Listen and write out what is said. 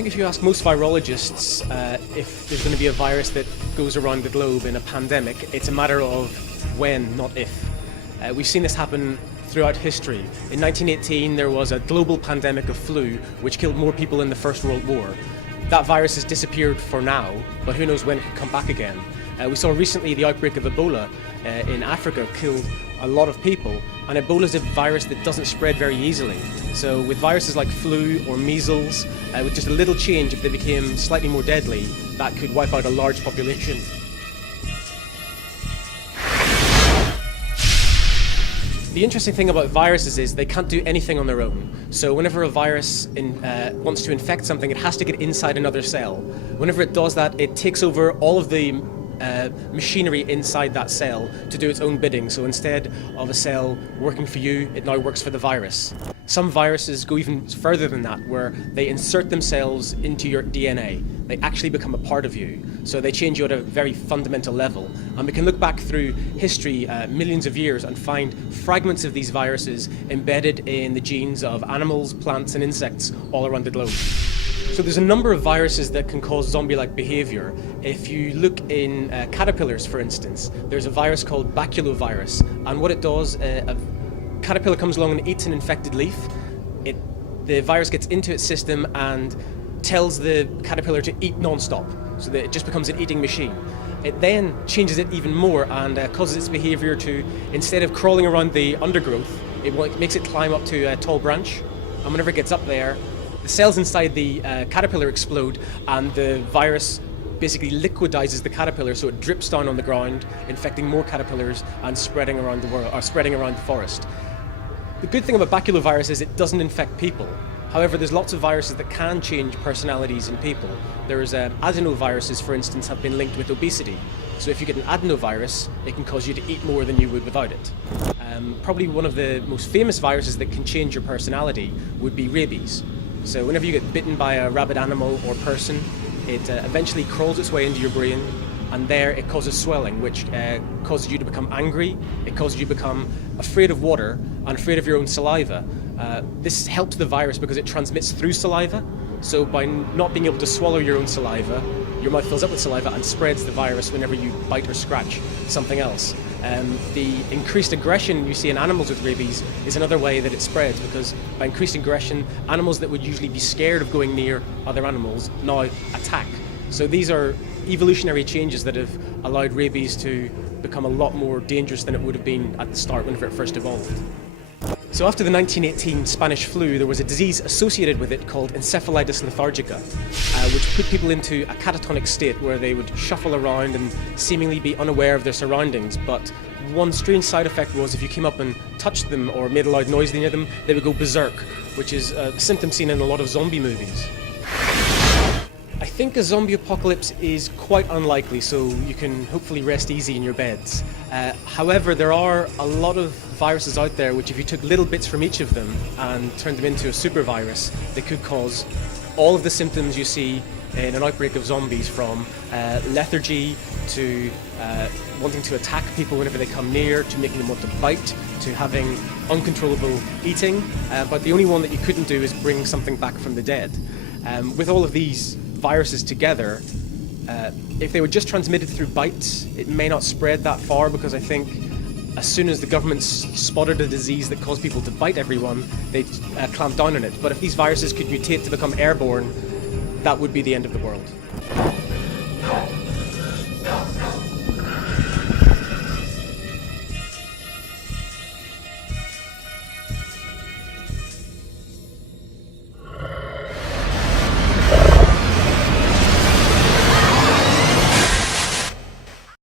think if you ask most virologists if there's going to be a virus that goes around the globe in a pandemic, it's a matter of when, not if. We've seen this happen throughout history. In 1918, there was a global pandemic of flu, which killed more people in the First World War. That virus has disappeared for now, but who knows when it could come back again. We saw recently the outbreak of Ebola in Africa killed a lot of people, and Ebola is a virus that doesn't spread very easily. So with viruses like flu or measles, with just a little change, if they became slightly more deadly, that could wipe out a large population. The interesting thing about viruses is they can't do anything on their own. So whenever a virus wants to infect something, it has to get inside another cell. Whenever it does that, it takes over all of the machinery inside that cell to do its own bidding. So instead of a cell working for you, it now works for the virus. Some viruses go even further than that, where they insert themselves into your DNA. They actually become a part of you. So they change you at a very fundamental level. And we can look back through history, millions of years, and find fragments of these viruses embedded in the genes of animals, plants, and insects all around the globe. So there's a number of viruses that can cause zombie-like behavior. If you look in caterpillars, for instance, there's a virus called baculovirus, and what it does, a caterpillar comes along and eats an infected leaf. The virus gets into its system and tells the caterpillar to eat non-stop, so that it just becomes an eating machine. It then changes it even more and causes its behavior to, instead of crawling around the undergrowth, it makes it climb up to a tall branch, and whenever it gets up there, the cells inside the caterpillar explode, and the virus basically liquidizes the caterpillar, so it drips down on the ground, infecting more caterpillars and spreading around the world, or spreading around the forest. The good thing about baculovirus is it doesn't infect people. However, there's lots of viruses that can change personalities in people. There's adenoviruses, for instance, have been linked with obesity. So if you get an adenovirus, it can cause you to eat more than you would without it. Probably one of the most famous viruses that can change your personality would be rabies. So whenever you get bitten by a rabid animal or person, it eventually crawls its way into your brain, and there it causes swelling, which causes you to become angry, it causes you to become afraid of water and afraid of your own saliva. This helps the virus because it transmits through saliva, so by not being able to swallow your own saliva, your mouth fills up with saliva and spreads the virus whenever you bite or scratch something else. The increased aggression you see in animals with rabies is another way that it spreads, because by increased aggression, animals that would usually be scared of going near other animals now attack. So these are evolutionary changes that have allowed rabies to become a lot more dangerous than it would have been at the start whenever it first evolved. So after the 1918 Spanish flu, there was a disease associated with it called encephalitis lethargica, which put people into a catatonic state where they would shuffle around and seemingly be unaware of their surroundings. But one strange side effect was if you came up and touched them or made a loud noise near them, they would go berserk, which is a symptom seen in a lot of zombie movies. I think a zombie apocalypse is quite unlikely, so you can hopefully rest easy in your beds. However, there are a lot of viruses out there which, if you took little bits from each of them and turned them into a super virus, they could cause all of the symptoms you see in an outbreak of zombies, from lethargy to wanting to attack people whenever they come near, to making them want to bite, to having uncontrollable eating. But the only one that you couldn't do is bring something back from the dead. With all of these viruses together, if they were just transmitted through bites, it may not spread that far, because I think as soon as the government spotted a disease that caused people to bite everyone, they'd clamp down on it. But if these viruses could mutate to become airborne, that would be the end of the world.